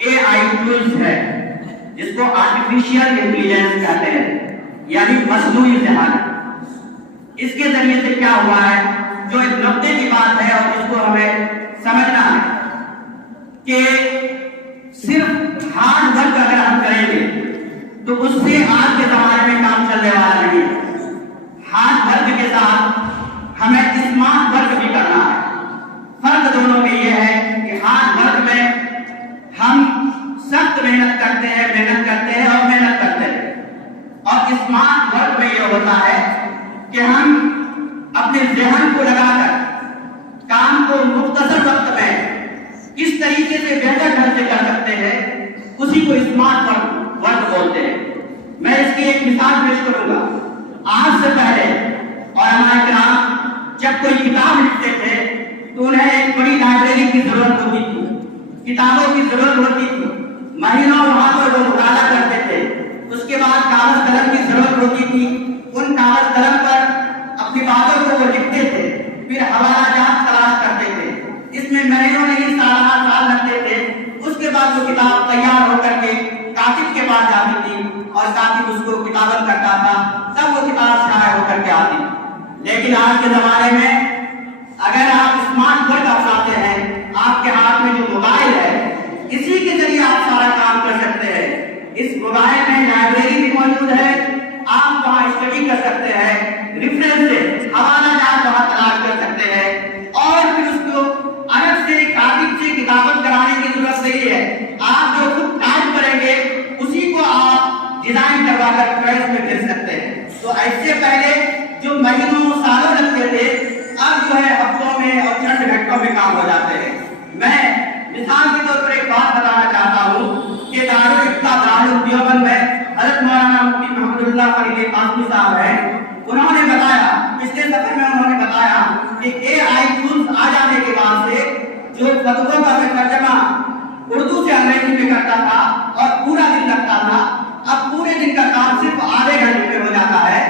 اے آئی tools ہے جس کو آرٹیفیشیل انٹیلیجنس کہتے ہیں، یعنی مصنوعی ذہانت. اس کے ذریعے سے کیا ہوا ہے، جو ایک نقطے کی بات ہے اور اس کو ہمیں سمجھنا ہے کہ صرف ہارڈ ورک اگر ہم کریں گے تو اس سے آج کے زمانے میں کام چلنے والا نہیں ہے. ہارڈ ورک کے ساتھ ہمیں اسمارٹ ورک بھی کرنا ہے. فرق دونوں میں یہ ہے کہ ہارڈ ورک میں ہم سخت محنت کرتے ہیں اور اسمارٹ ورک میں یہ ہوتا ہے کہ ہم اپنے ذہن کو لگا کر کام کو مختصر وقت میں کس طریقے سے بہتر ڈھنگ سے کر سکتے ہیں، اسی کو اسمارٹ ورک بولتے ہیں. میں اس کی ایک مثال پیش کروں گا. آج سے پہلے اور ہمارے کرام جب کوئی کتاب لکھتے تھے تو انہیں ایک بڑی لائبریری کی ضرورت ہوتی تھی، کتابوں کی ضرورت ہوتی تھی، مہینوں وہاں پر وہ مطالعہ کرتے تھے. اس کے بعد کاغذ قلم کی ضرورت ہوتی تھی، ان کاغذ قلم پر اپنی باتوں کو وہ لکھتے تھے، پھر حوالہ جات تلاش کرتے تھے. اس میں مہینوں نہیں سال لگتے تھے. اس کے بعد وہ کتاب تیار ہو کر کے کاتب کے پاس جاتی تھی اور کاتب اس کو کتابت کرتا تھا، تب وہ کتاب شائع ہو کر کے آتی. لیکن آج کے زمانے میں اگر آپ اسمارٹ ورک اپناتے ہیں، آپ کے ہاتھ میں جو موبائل ہے اسی کے ذریعے آپ سارا کام کر سکتے ہیں. اس موبائل میں لائبریری بھی موجود ہے، آپ وہاں اسٹڈی کر سکتے ہیں، ریفرنس حوالہ جات وہاں تلاش کر سکتے ہیں، اور پھر اس کو الگ سے کاتب سے کتابت کرانے کی ضرورت نہیں ہے. آپ جو خود ٹائپ کریں گے اسی کو آپ ڈیزائن کروا کر پریس میں بھیج سکتے ہیں. تو ایسے پہلے جو مہینوں سالوں لگتے تھے اب جو ہے ہفتوں میں اور چند گھنٹوں میں کام ہو جاتے ہیں. میں مثال کے طور پر ایک بات بتانا چاہتا ہوں کہ دارالفتہ دارالدیوبند میں حضرت مولانا مفتی محمد اللہ فرید قاسمی صاحب ہیں. انہوں نے بتایا، پچھلے سفر میں انہوں نے بتایا کہ اے آئی ٹولز آ جانے کے بعد سے جو فتووں کا ترجمہ اردو سے انگریزی میں کرتا تھا اور پورا دن لگتا تھا، اب پورے دن کا کام صرف آدھے گھنٹے میں ہو جاتا ہے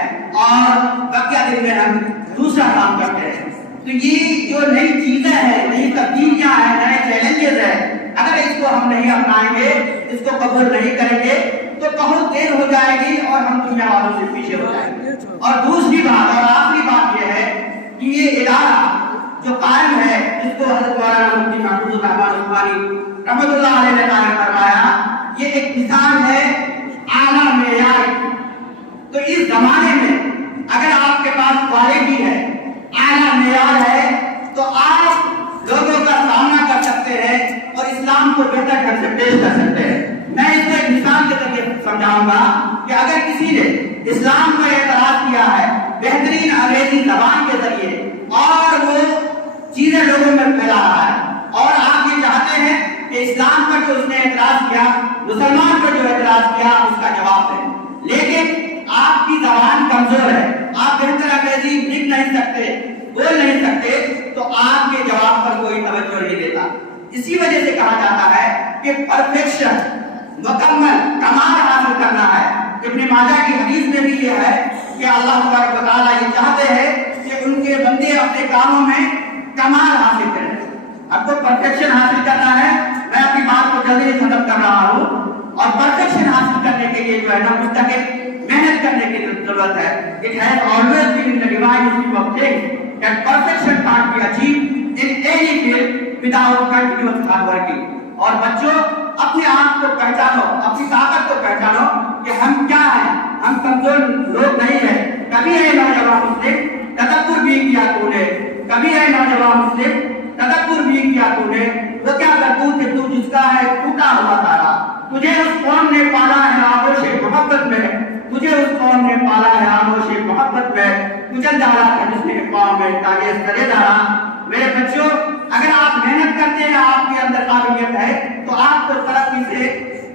اور بقیہ دن میں ہم دوسرا کام کرتے ہیں. تو یہ جو نئی چیزیں ہیں، نئی تبدیلیاں ہیں، نئے چیلنجز ہیں، اگر اس کو ہم نہیں اپنائیں گے، اس کو قبول نہیں کریں گے تو بہت دیر ہو جائے گی اور ہم دنیا والوں سے پیچھے ہو جائیں گے. اور دوسری بات اور آخری بات یہ ہے کہ یہ ادارہ جو قائم ہے، جس کو حضرت مولانا مفتی محفوظ الرحمان عثمانی رحمۃ اللہ علیہ نے قائم فرمایا، یہ ایک مثال ہے اعلیٰ معیار. تو اس زمانے میں اگر آپ کے پاس کوالٹی ہے، اعلیٰ معیار ہے، تو آپ لوگوں کا سامنا کر سکتے ہیں اور اسلام کو بہتر ڈھنگ سے پیش کر سکتے ہیں. میں اس کو ایک مثال کے ذریعے سمجھاؤں گا کہ اگر کسی نے اسلام پر اعتراض کیا ہے بہترین انگریزی زبان کے ذریعے اور وہ چیزیں لوگوں میں پھیلا رہا ہے، اور آپ یہ چاہتے ہیں کہ اسلام پر جو اس نے اعتراض کیا، مسلمان پر جو اعتراض کیا، اس کا جواب دیں، لیکن آپ کی زبان کمزور ہے، آپ بہتر انگریزی لکھ نہیں سکتے، بول نہیں سکتے، تو آپ کے جواب پر کوئی توجہ نہیں دیتا. اسی وجہ سے کہا جاتا ہے کہ پرفیکشن، مکمل کمال حاصل کرنا ہے. ابن ماجہ کی حدیث میں بھی یہ ہے کہ اللہ تبارک و تعالیٰ یہ چاہتے ہیں کہ ان کے بندے اپنے کاموں میں کمال حاصل کریں. اب کو پرفیکشن حاصل کرنا ہے. میں اپنی بات کو جلدی ختم کر رہا ہوں. اور پرفیکشن حاصل کرنے کے لیے جو ہے نا مستقل محنت کرنے کی ضرورت ہے. It has always been in the divine scheme of things that perfection can't be achieved in any field without continuous hard working. اور بچوں اپنے آپ کو پہچانو، اپنی طاقت کو پہچانو کہ ہم کیا ہیں. ہم کمزور لوگ نہیں ہیں. کبھی ہے نوجوان مسلم تدبر بھی کیا تو نے، کبھی ہے نوجوان مسلم تدبر بھی کیا تو نے. وہ کیا کرتوت کہ تو جس کا ہے ٹوٹا ہوا تارا، تجھے اس قوم نے پالا ہے آغوش محبت میں، تجھے اس قوم نے پالا ہے آغوش محبت میں، کچل ڈالا تھا جس نے قوم میں تاجے سرے ڈالا. میرے بچوں اگر آپ محنت کرتے ہیں، آپ کے اندر قابلیت ہے، تو آپ کو ترقی سے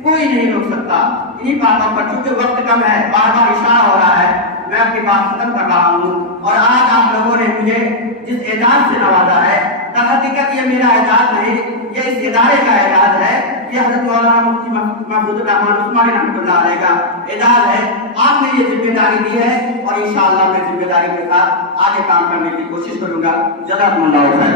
کوئی نہیں روک سکتا. انہی باتوں پر چونکہ وقت کم ہے، بار بار اشارہ ہو رہا ہے، میں اپنی بات ختم کر رہا ہوں. اور آج آپ لوگوں نے مجھے جس اعزاز سے نوازا ہے، در حقیقت یہ میرا اعزاز نہیں، یہ اس ادارے کا اعزاز ہے. یہ حضرت مولانا مفتی محفوظ الرحمان عثمانی رحمۃ اللہ علیہ کا اعزاز ہے. آپ نے یہ ذمہ داری دی ہے اور انشاءاللہ میں ذمہ داری کے ساتھ آگے کام کرنے کی کوشش کروں گا. جزاکم اللہ خیر.